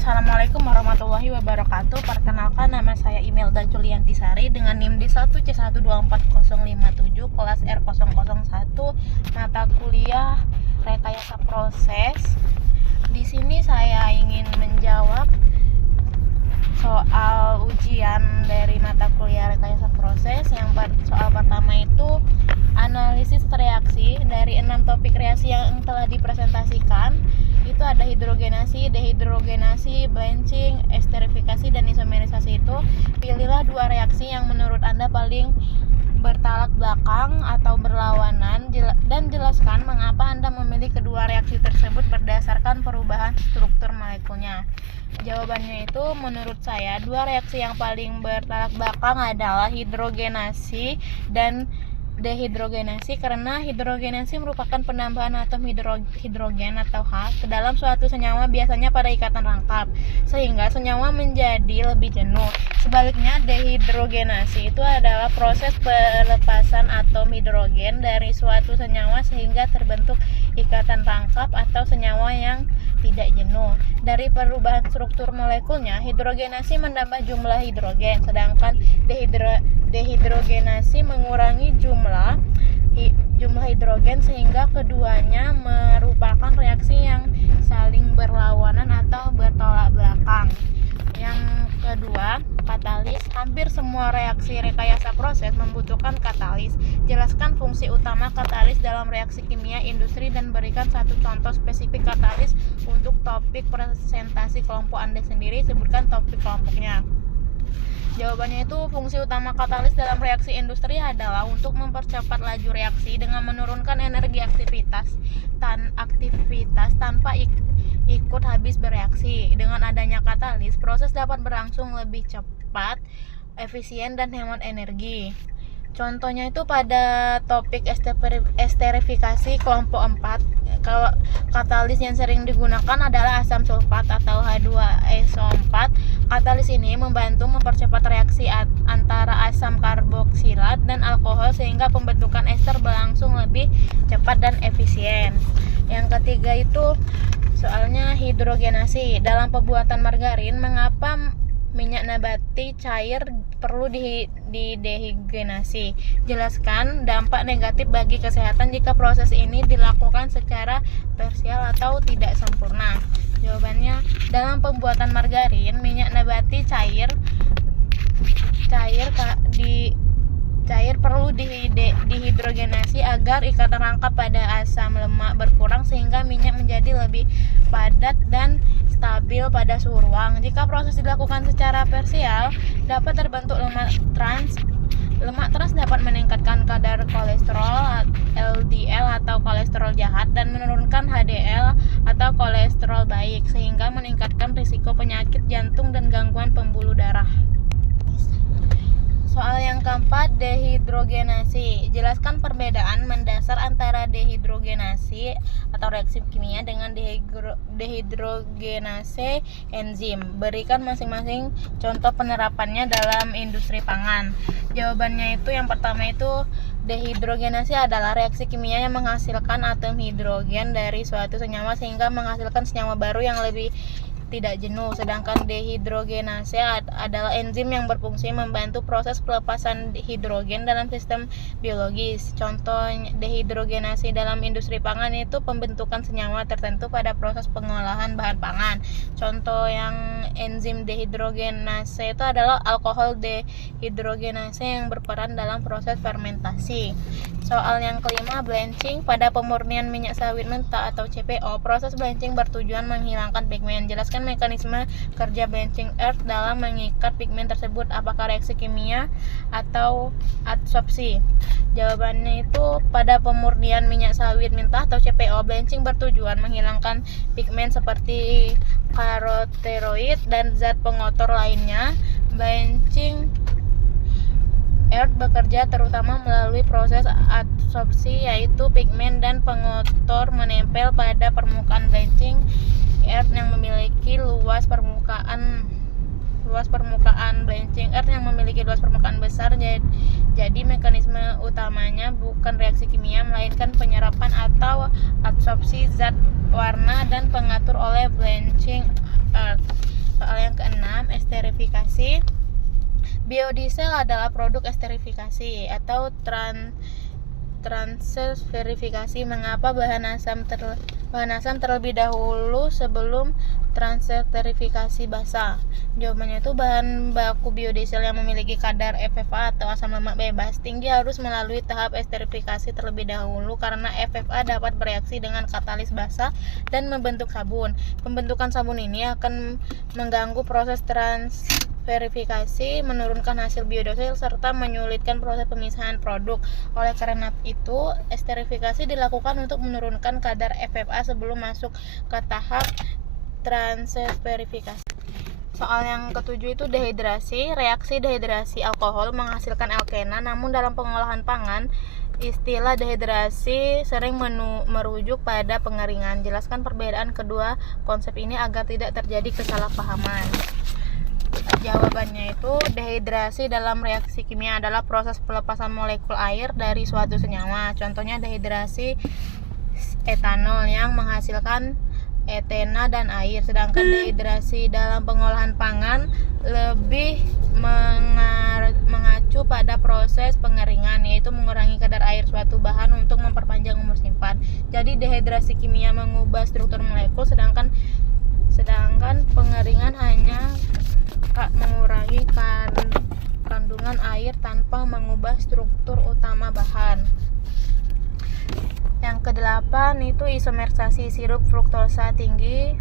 Assalamualaikum warahmatullahi wabarakatuh. Perkenalkan, nama saya Imelda Juliantisari dengan NIM D1C124057 kelas R001 mata kuliah rekayasa proses. Di sini saya ingin menjawab soal ujian dari mata kuliah rekayasa proses. Soal pertama itu analisis reaksi. Dari 6 topik reaksi yang telah dipresentasikan itu ada hidrogenasi, dehidrogenasi, blanching, esterifikasi, dan isomerisasi. Itu pilihlah 2 reaksi yang menurut Anda paling bertolak belakang atau berlawanan dan jelaskan mengapa Anda memilih kedua reaksi tersebut berdasarkan perubahan struktur molekulnya. Jawabannya itu menurut saya 2 reaksi yang paling bertolak belakang adalah hidrogenasi dan dehidrogenasi, karena hidrogenasi merupakan penambahan atom hidrogen atau H ke dalam suatu senyawa, biasanya pada ikatan rangkap, sehingga senyawa menjadi lebih jenuh. Sebaliknya, dehidrogenasi itu adalah proses pelepasan atom hidrogen dari suatu senyawa sehingga terbentuk ikatan rangkap atau senyawa yang tidak jenuh. Dari perubahan struktur molekulnya, hidrogenasi menambah jumlah hidrogen, sedangkan dehidrogenasi mengurangi jumlah hidrogen, sehingga keduanya merupakan reaksi yang saling berlawanan atau bertolak belakang. Yang kedua, katalis. Hampir semua reaksi rekayasa proses membutuhkan katalis. Jelaskan fungsi utama katalis dalam reaksi kimia industri dan berikan satu contoh spesifik katalis untuk topik presentasi kelompok Anda sendiri. Sebutkan topik kelompoknya. Jawabannya itu fungsi utama katalis dalam reaksi industri adalah untuk mempercepat laju reaksi dengan menurunkan energi aktivitas tanpa ikut habis bereaksi. Dengan adanya katalis, proses dapat berlangsung lebih cepat, efisien, dan hemat energi. Contohnya itu pada topik esterifikasi kelompok 4. Kalau katalis yang sering digunakan adalah asam sulfat atau H2SO4. Katalis ini membantu mempercepat reaksi antara asam karboksilat dan alkohol sehingga pembentukan ester berlangsung lebih cepat dan efisien. Yang ketiga itu soalnya hidrogenasi. Dalam pembuatan margarin, mengapa minyak nabati cair perlu didehidrogenasi? Jelaskan dampak negatif bagi kesehatan jika proses ini dilakukan secara parsial atau tidak sempurna. Jawabannya, dalam pembuatan margarin, minyak nabati cair perlu dihidrogenasi agar ikatan rangkap pada asam lemak berkurang sehingga minyak menjadi lebih padat dan stabil pada suhu ruang. Jika proses dilakukan secara parsial, dapat terbentuk lemak trans. Lemak trans dapat meningkatkan kadar kolesterol LDL atau kolesterol jahat dan menurunkan HDL atau kolesterol baik, sehingga meningkatkan risiko penyakit jantung dan gangguan pembuluh darah. Soal yang keempat, dehidrogenasi. Jelaskan perbedaan mendasar antara dehidrogenasi atau reaksi kimia dengan dehidrogenase enzim. Berikan masing-masing contoh penerapannya dalam industri pangan. Jawabannya itu yang pertama itu dehidrogenasi adalah reaksi kimia yang menghasilkan atom hidrogen dari suatu senyawa sehingga menghasilkan senyawa baru yang lebih tidak jenuh. Sedangkan dehidrogenase adalah enzim yang berfungsi membantu proses pelepasan hidrogen dalam sistem biologis. Contoh dehidrogenasi dalam industri pangan itu pembentukan senyawa tertentu pada proses pengolahan bahan pangan. Contoh yang enzim dehidrogenase itu adalah alkohol dehidrogenase yang berperan dalam proses fermentasi. Soal yang kelima, blanching. Pada pemurnian minyak sawit mentah atau CPO, proses blanching bertujuan menghilangkan pigmen. Jelaskan mekanisme kerja blanching earth dalam mengikat pigmen tersebut. Apakah reaksi kimia atau adsorpsi? Jawabannya itu pada pemurnian minyak sawit mentah atau CPO, blanching bertujuan menghilangkan pigmen seperti karoteroid dan zat pengotor lainnya. Blanching earth bekerja terutama melalui proses adsorpsi, yaitu pigmen dan pengotor menempel pada permukaan blanching earth yang memiliki luas permukaan blanching earth yang memiliki luas permukaan besar. Jadi mekanisme utamanya bukan reaksi kimia melainkan penyerapan atau absorpsi zat warna dan pengatur oleh blanching earth. esterifikasi. Biodiesel adalah produk esterifikasi atau transesterifikasi. Mengapa bahan asam terlebih dahulu sebelum transesterifikasi basa? Jawabannya itu bahan baku biodiesel yang memiliki kadar FFA atau asam lemak bebas tinggi harus melalui tahap esterifikasi terlebih dahulu karena FFA dapat bereaksi dengan katalis basa dan membentuk sabun. Pembentukan sabun ini akan mengganggu proses verifikasi, menurunkan hasil biodiesel, serta menyulitkan proses pemisahan produk. Oleh karena itu, esterifikasi dilakukan untuk menurunkan kadar FFA sebelum masuk ke tahap transesterifikasi. Soal yang ketujuh itu dehidrasi. Reaksi dehidrasi alkohol menghasilkan alkena, namun dalam pengolahan pangan, istilah dehidrasi sering merujuk pada pengeringan. Jelaskan perbedaan kedua konsep ini agar tidak terjadi kesalahpahaman. Jawabannya itu dehidrasi dalam reaksi kimia adalah proses pelepasan molekul air dari suatu senyawa. Contohnya dehidrasi etanol yang menghasilkan etena dan air. Sedangkan dehidrasi dalam pengolahan pangan lebih mengacu pada proses pengeringan, yaitu mengurangi kadar air suatu bahan untuk memperpanjang umur simpan. Jadi dehidrasi kimia mengubah struktur molekul, sedangkan pengeringan hanya mengurangi kandungan air tanpa mengubah struktur utama bahan. Yang kedelapan itu isomerisasi sirup fruktosa tinggi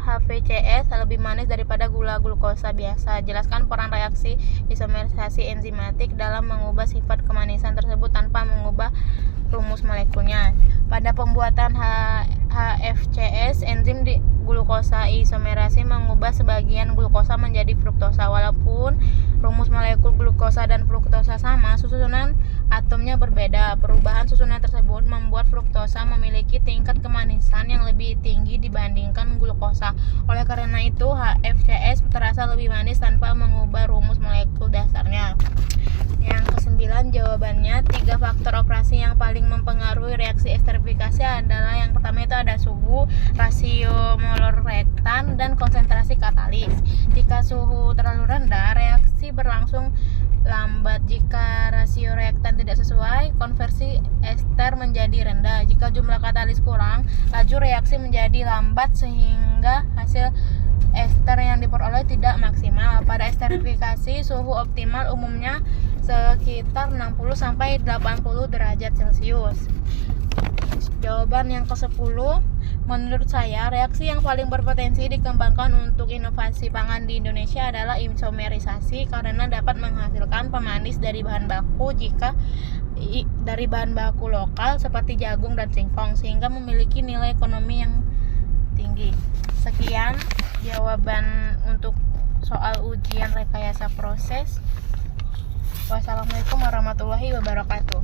HVCS lebih manis daripada gula glukosa biasa. Jelaskan peran reaksi isomerisasi enzimatik dalam mengubah sifat kemanisan tersebut tanpa mengubah rumus molekulnya. Pada pembuatan HFCS, enzim di glukosa isomerasi mengubah sebagian glukosa menjadi fruktosa. Walaupun rumus molekul glukosa dan fruktosa sama, susunan atomnya berbeda. Perubahan susunan tersebut membuat fruktosa memiliki tingkat kemanisan yang lebih tinggi dibandingkan glukosa. Oleh karena itu, HFCS terasa lebih manis tanpa mengubah rumus molekul dasarnya. Yang kesembilan jawabannya, 3 faktor operasi yang paling mempengaruhi reaksi esterifikasi adalah yang pertama itu ada suhu, rasio molor reaktan, dan konsentrasi katalis. Jika suhu terlalu rendah, reaksi berlangsung lambat. Jika rasio reaktan tidak sesuai, konversi ester menjadi rendah. Jika jumlah katalis kurang, laju reaksi menjadi lambat sehingga hasil ester yang diperoleh tidak maksimal. Pada esterifikasi, suhu optimal umumnya sekitar 60-80 derajat Celcius. Jawaban yang ke-10, menurut saya reaksi yang paling berpotensi dikembangkan untuk inovasi pangan di Indonesia adalah isomerisasi karena dapat menghasilkan pemanis dari bahan baku lokal seperti jagung dan singkong, sehingga memiliki nilai ekonomi yang tinggi. Sekian jawaban untuk soal ujian rekayasa proses. Wassalamualaikum warahmatullahi wabarakatuh.